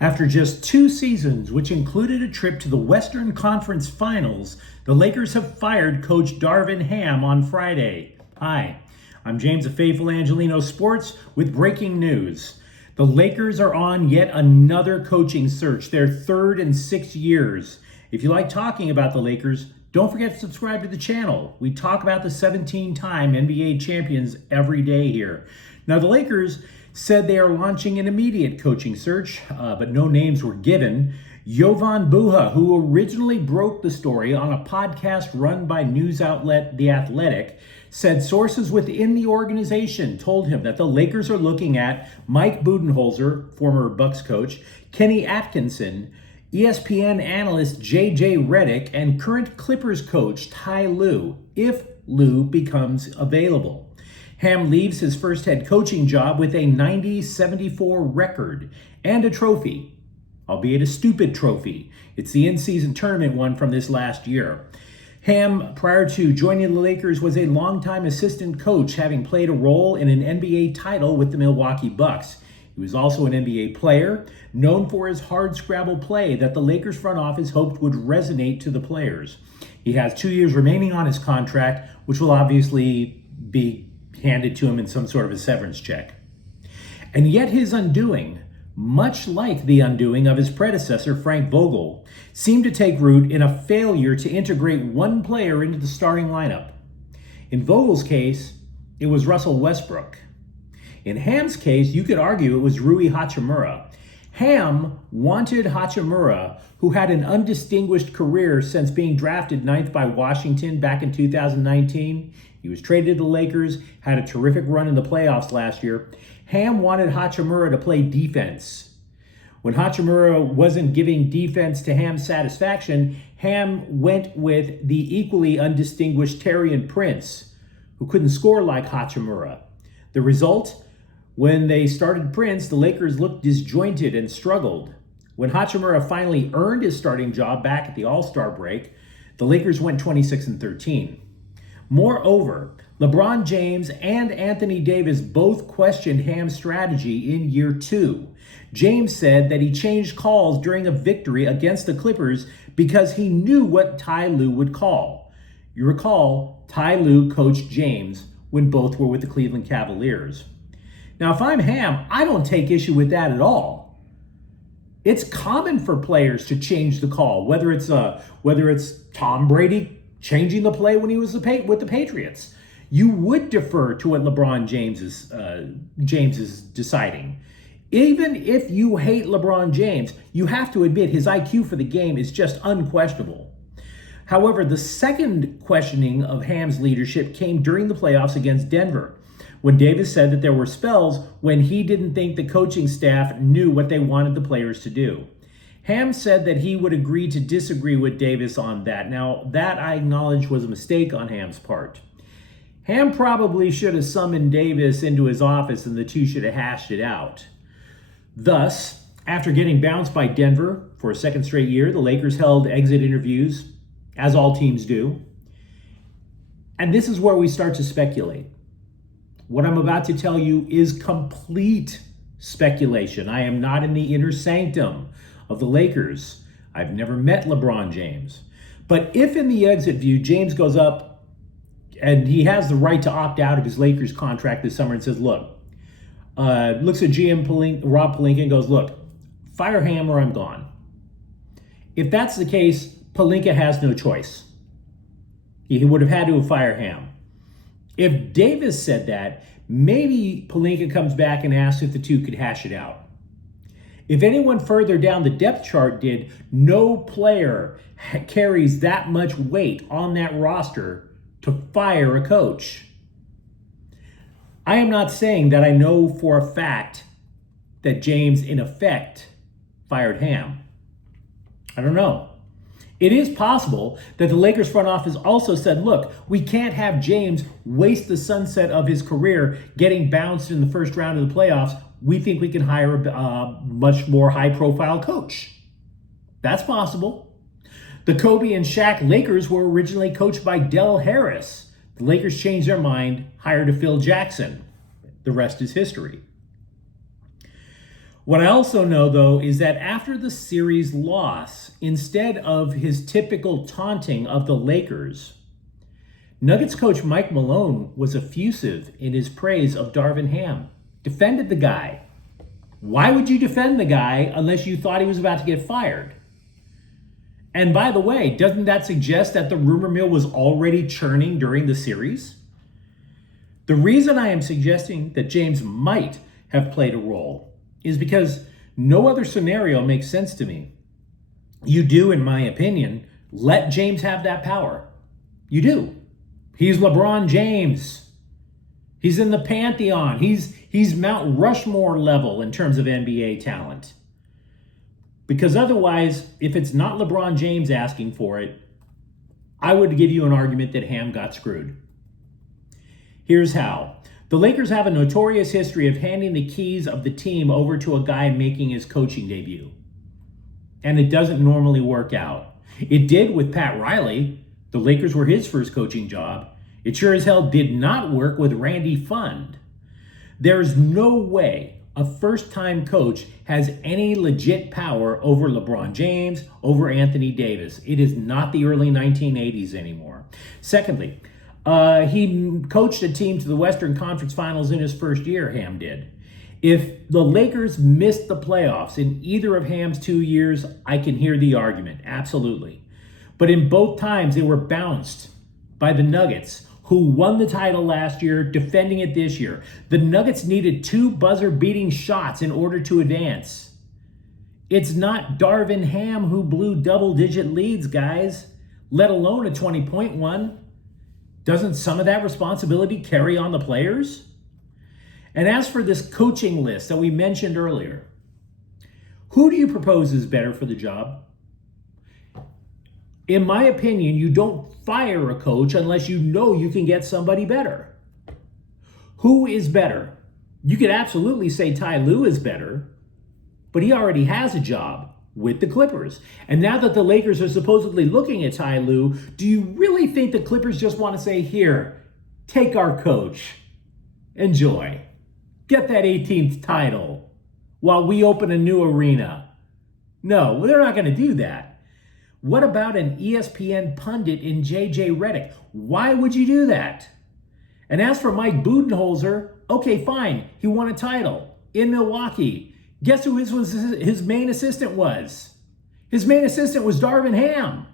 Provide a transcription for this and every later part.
After just 2 seasons, which included a trip to the Western Conference Finals, the Lakers have fired coach Darvin Ham on Friday. Hi, I'm James of Faithful Angelino Sports with breaking news. The Lakers are on yet another coaching search, their third in 6 years. If you like talking about the Lakers, don't forget to subscribe to the channel. We talk about the 17-time NBA champions every day here. Now, the Lakers said they are launching an immediate coaching search, but no names were given. Jovan Buha, who originally broke the story on a podcast run by news outlet The Athletic, said sources within the organization told him that the Lakers are looking at Mike Budenholzer, former Bucks coach, Kenny Atkinson, ESPN analyst J.J. Redick, and current Clippers coach Ty Lue, if Lue becomes available. Ham leaves his first head coaching job with a 90-74 record and a trophy, albeit a stupid trophy. It's the in-season tournament one from this last year. Ham, prior to joining the Lakers, was a longtime assistant coach, having played a role in an NBA title with the Milwaukee Bucks. He was also an NBA player, known for his hard-scrabble play that the Lakers front office hoped would resonate to the players. He has 2 years remaining on his contract, which will obviously be handed to him in some sort of a severance check. And yet his undoing, much like the undoing of his predecessor, Frank Vogel, seemed to take root in a failure to integrate one player into the starting lineup. In Vogel's case, it was Russell Westbrook. In Ham's case, you could argue it was Rui Hachimura. Ham wanted Hachimura, who had an undistinguished career since being drafted 9th by Washington back in 2019. He was traded to the Lakers, had a terrific run in the playoffs last year. Ham wanted Hachimura to play defense. When Hachimura wasn't giving defense to Ham's satisfaction, Ham went with the equally undistinguished Taurean Prince, who couldn't score like Hachimura. The result? When they started Prince, the Lakers looked disjointed and struggled. When Hachimura finally earned his starting job back at the All-Star break, the Lakers went 26-13. Moreover, LeBron James and Anthony Davis both questioned Ham's strategy in year 2. James said that he changed calls during a victory against the Clippers because he knew what Ty Lue would call. You recall, Ty Lue coached James when both were with the Cleveland Cavaliers. Now, if I'm Ham, I don't take issue with that at all. It's common for players to change the call, whether it's Tom Brady changing the play when he was with the Patriots. You would defer to what LeBron James is deciding. Even if you hate LeBron James, you have to admit his IQ for the game is just unquestionable. However, the second questioning of Ham's leadership came during the playoffs against Denver, when Davis said that there were spells when he didn't think the coaching staff knew what they wanted the players to do. Ham said that he would agree to disagree with Davis on that. Now, that I acknowledge was a mistake on Ham's part. Ham probably should have summoned Davis into his office and the two should have hashed it out. Thus, after getting bounced by Denver for a second straight year, the Lakers held exit interviews, as all teams do. And this is where we start to speculate. What I'm about to tell you is complete speculation. I am not in the inner sanctum of the Lakers. I've never met LeBron James. But if in the exit view, James goes up and he has the right to opt out of his Lakers contract this summer and says, look, looks at GM Rob Pelinka and goes, look, fire Ham or I'm gone. If that's the case, Pelinka has no choice. He would have had to fire Ham. If Davis said that, maybe Pelinka comes back and asks if the two could hash it out. If anyone further down the depth chart did, no player carries that much weight on that roster to fire a coach. I am not saying that I know for a fact that James, in effect, fired Ham. I don't know. It is possible that the Lakers front office also said, look, we can't have James waste the sunset of his career getting bounced in the first round of the playoffs. We think we can hire a much more high-profile coach. That's possible. The Kobe and Shaq Lakers were originally coached by Del Harris. The Lakers changed their mind, hired a Phil Jackson. The rest is history. What I also know, though, is that after the series loss, instead of his typical taunting of the Lakers, Nuggets coach Mike Malone was effusive in his praise of Darvin Ham, defended the guy. Why would you defend the guy unless you thought he was about to get fired? And by the way, doesn't that suggest that the rumor mill was already churning during the series? The reason I am suggesting that James might have played a role is because no other scenario makes sense to me. You do, in my opinion, let James have that power. You do. He's LeBron James. He's in the pantheon. He's Mount Rushmore level in terms of NBA talent. Because otherwise, if it's not LeBron James asking for it, I would give you an argument that Ham got screwed. Here's how. The Lakers have a notorious history of handing the keys of the team over to a guy making his coaching debut. And it doesn't normally work out. It did with Pat Riley. The Lakers were his first coaching job. It sure as hell did not work with Randy Fund. There's no way a first-time coach has any legit power over LeBron James, over Anthony Davis. It is not the early 1980s anymore. Secondly, he coached a team to the Western Conference Finals in his first year, Ham did. If the Lakers missed the playoffs in either of Ham's 2 years, I can hear the argument, absolutely. But in both times, they were bounced by the Nuggets, who won the title last year, defending it this year. The Nuggets needed 2 buzzer-beating shots in order to advance. It's not Darvin Ham who blew double-digit leads, guys, let alone a 20-point one. Doesn't some of that responsibility carry on the players? And as for this coaching list that we mentioned earlier, who do you propose is better for the job? In my opinion, you don't fire a coach unless you know you can get somebody better. Who is better? You could absolutely say Ty Lue is better, but he already has a job with the Clippers. And now that the Lakers are supposedly looking at Ty Lue, do you really think the Clippers just want to say, here, take our coach, enjoy, get that 18th title while we open a new arena? No, they're not going to do that. What about an ESPN pundit in JJ Redick? Why would you do that? And as for Mike Budenholzer, okay, fine. He won a title in Milwaukee. Guess who his main assistant was? His main assistant was Darvin Ham.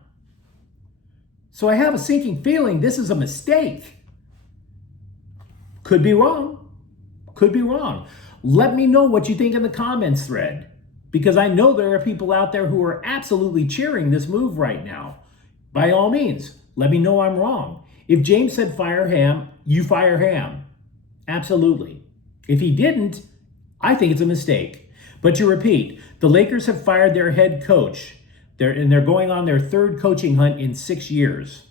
So I have a sinking feeling this is a mistake. Could be wrong. Could be wrong. Let me know what you think in the comments thread, because I know there are people out there who are absolutely cheering this move right now. By all means, let me know I'm wrong. If James said fire Ham, you fire Ham. Absolutely. If he didn't, I think it's a mistake. But to repeat, the Lakers have fired their head coach. They're going on their 3rd coaching hunt in 6 years.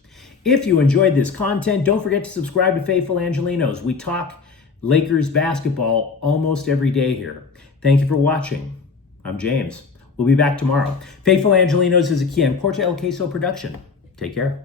If you enjoyed this content, don't forget to subscribe to Faithful Angelinos. We talk Lakers basketball almost every day here. Thank you for watching. I'm James. We'll be back tomorrow. Faithful Angelinos is a Kian Corte El Queso production. Take care.